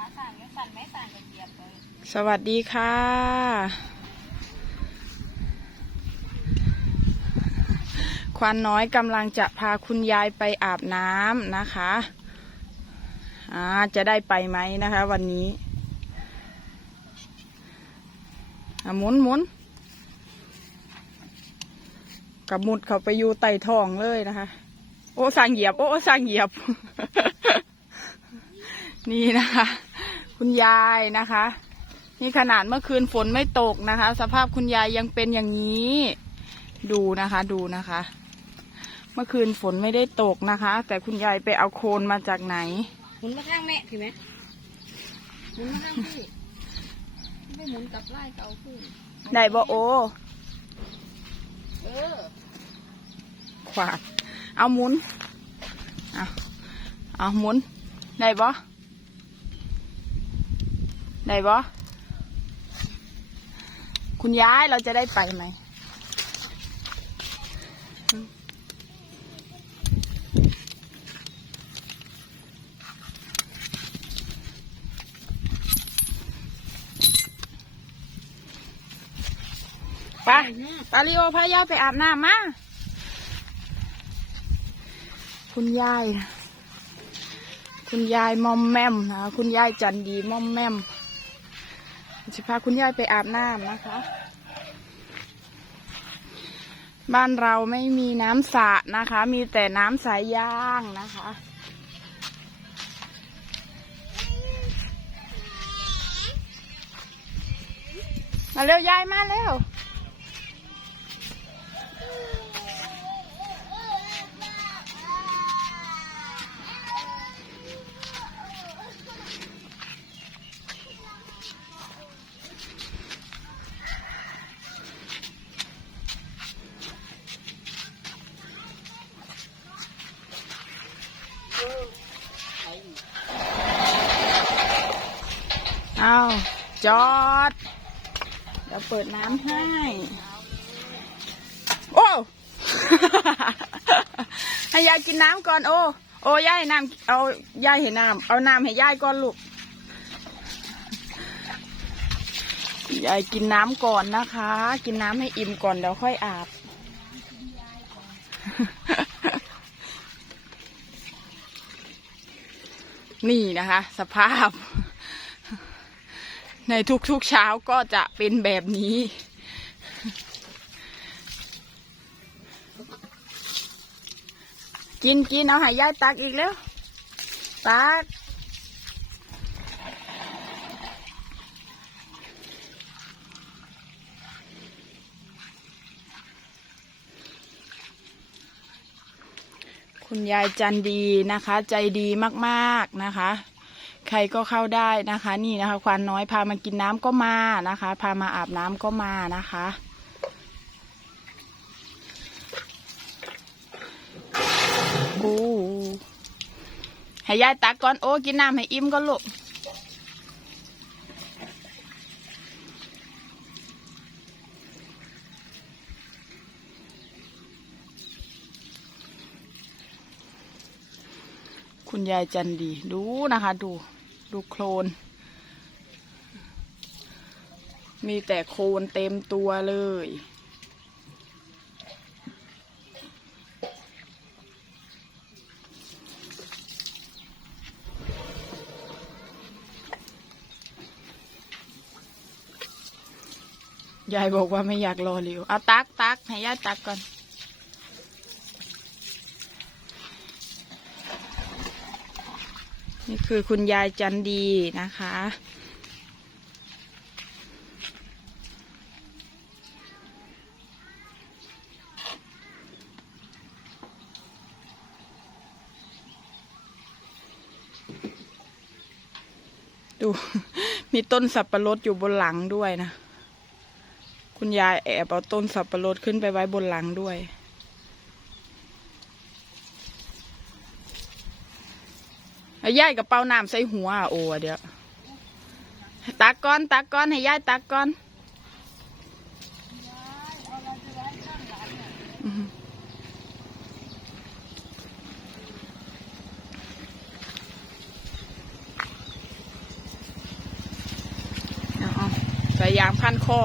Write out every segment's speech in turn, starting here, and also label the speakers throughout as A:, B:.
A: ขาสั่นก็สั่นไม่สั่นก็เหยียบเลย
B: สวัสดีค่ะ ควันน้อยกำลังจะพาคุณยายไปอาบน้ำนะคะอ่าจะได้ไปไหมนะคะ วันนี้หมุนหมุนกับมุดเขาไปอยู่ไต่ท้องเลยนะคะ โอ้สั่งเหยียบ โอ้สั่งเหยียบ นี่นะคะ คุณยายนะคะ นี่ขนาดเมื่อคืนฝนไม่ตกนะคะ สภาพคุณยายยังเป็นอย่างนี้ ดูนะคะดูนะคะ เมื่อคืนฝนไม่ได้ตกนะคะ แต่คุณยายไปเอาโคลนมาจากไหน
A: หมุนมาข้างแม่พี่ไหมหมุนมาข้างพี่ไม่หมุนกลับไล่เกาขึ้น
B: ได้บ่โอ
A: เออ
B: ขวาดเอาหมุนเอาเอาหมุนได้บ่ ได้บ่คุณยายเราจะได้ไปไหม ไปปาริโอพายายไปอาบน้ำมา คุณยาย คุณยายมอมแมมนะคุณยายจันดีมอมแมม จะพาคุณยายไปอาบน้ำนะคะ บ้านเราไม่มีน้ำสระนะคะ มีแต่น้ำสายยางนะคะ มาเร็วยายมาเร็ว เอาจอด เดี๋ยวเปิดน้ำให้ โอ้ ให้ยายกินน้ำก่อน โอ้ โอ้ยายน้ำเอายายเห็นน้ำเอาน้ำให้ยายก่อนลูก ยายกินน้ำก่อนนะคะ กินน้ำให้อิ่มก่อนเดี๋ยวค่อยอาบนี่นะคะ สภาพ ในทุกๆเช้าก็จะเป็นแบบนี้ กินกินเอาหายายตักอีกแล้วตักคุณยายจันดีนะคะ ใจดีมาก ๆ นะคะ ใครก็เข้าได้นะคะ นี่นะคะ ควานน้อยพามากินน้ำก็มานะคะ พามาอาบน้ำก็มานะคะ โอ้ให้ยายตักก่อนโอ้กินน้ำให้อิ่มก็ลูก คุณยายจันดี ดูนะคะ ดูดูโคลน มีแต่โคลนเต็มตัวเลย ยายบอกว่าไม่อยากรอเร็วเอาตักตักให้ยายตักก่อน นี่คือคุณยายจันดีนะคะ ดู มีต้นสับปะรดอยู่บนหลังด้วยนะ คุณยายแอบเอาต้นสับปะรดขึ้นไปไว้บนหลังด้วย ให้ยายกระเป๋าน้ำใส่หัว โอ้เดี๋ยวตักก้อนตักก้อนให้ยายตักก้อนใส่ยางพันคอ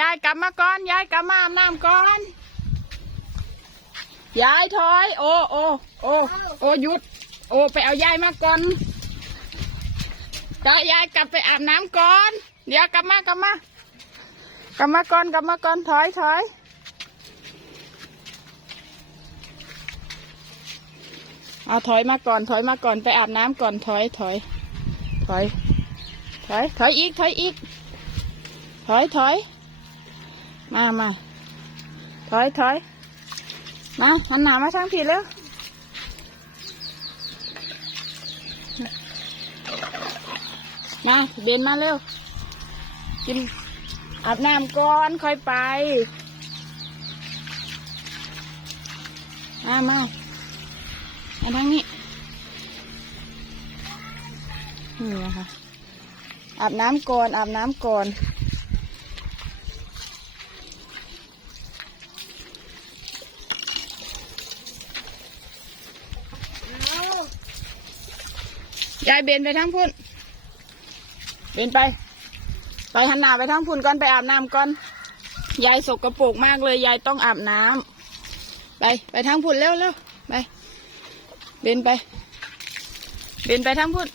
B: ยายกลับมาก่อน ยายกลับมาอาบน้ำก่อน ยายถอย โอ้โอ้โอ้โอ้หยุด โอ้ไปเอายายมาก่อนก็ยายกลับไปอาบน้ำก่อน เดี๋ยวกลับมากลับมากลับมาก่อนกลับมาก่อนถอยถอยเอาถอยมาก่อนถอยมาก่อนไปอาบน้ำก่อนถอยถอยถอยถอยถอยอีกถอยอีกถอยถอย มามาถอยถอยมาหันหน้ามาทางผิดแล้วมาเบนมาเร็ว กินอาบน้ำก่อนค่อยไป มามามาทางนี้ นี่นะคะอาบน้ำก่อนอาบน้ำก่อน ยายเบนไปทั้งพุ่น เบนไป ไปหันหน้าไปทั้งพุ่นก่อนไปอาบน้ำก่อน ยายสกรปรกมากเลย ยายต้องอาบน้ำ ไปไปทั้งพุ่นเร็วเร็วไป เบนไป เบนไปทั้งพุ่น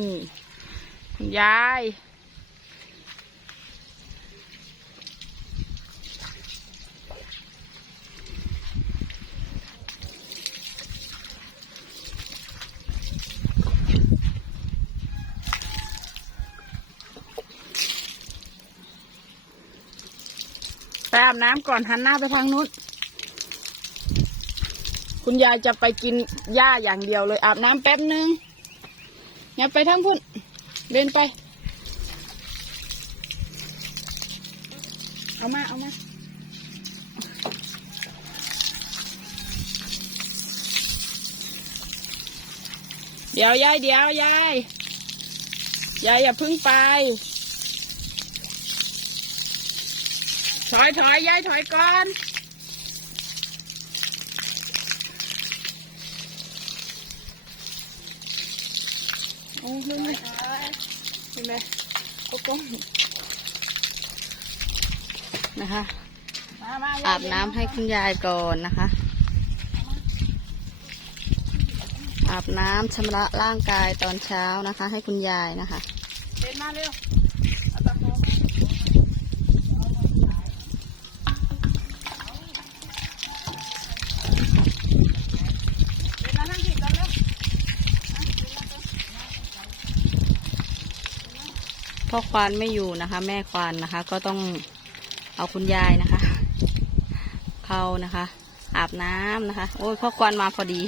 B: นี่คุณยาย ไปอาบน้ำก่อนหันหน้าไปทางนู้นคุณยายจะไปกินหญ้าอย่างเดียวเลยอาบน้ำแป๊บนึง อย่าไปทางพุ่นเดินไป เอามา เอามาเดี๋ยวยายเดี๋ยวยายยายอย่าพึ่งไป ถอยถอยยายถอยก่อน โอ้ยไม่ไม่เห็นไหมก็ก้มนะคะ
A: มามา
C: อาบน้ำให้คุณยายก่อนนะคะ อาบน้ำชำระร่างกายตอนเช้านะคะ ให้คุณยายนะคะ
B: เดินมาเร็ว พ่อ
C: ควานไม่อยู่นะคะ แม่ควานนะคะ ก็ต้องเอาคุณยายนะคะ เข้านะคะ อาบน้ำนะคะ โอ้ยพ่อควานมาพอดี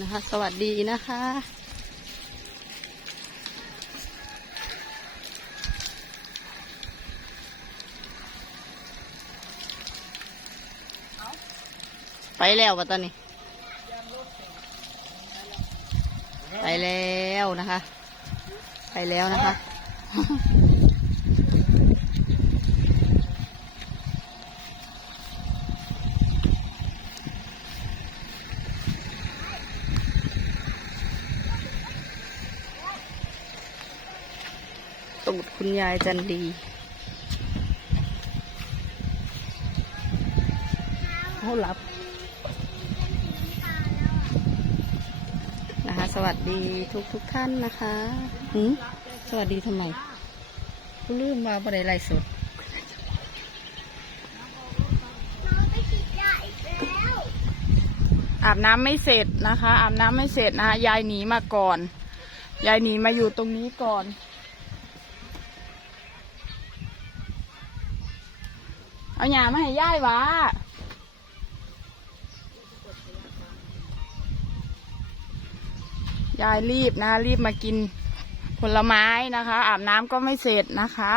C: นะคะ สวัสดีนะคะ ไปแล้ววะตอนนี้ ไปแล้วนะคะ ไปแล้วนะคะตูดคุณยายจันดี เขาหลับ สวัสดีทุกทุกท่านนะคะหืมสวัสดีทำไมกูลืมมาบ่ได้ไลสด
A: น้องไปฉีดยาอีกแล้ว
B: อาบน้ำไม่เสร็จนะคะ อาบน้ำไม่เสร็จนะคะยายหนีมาก่อน ยายหนีมาอยู่ตรงนี้ก่อนเอาหยามาให้ยายวะ ยายรีบนะ รีบมากินผลไม้นะคะ อาบน้ำก็ไม่เสร็จนะคะ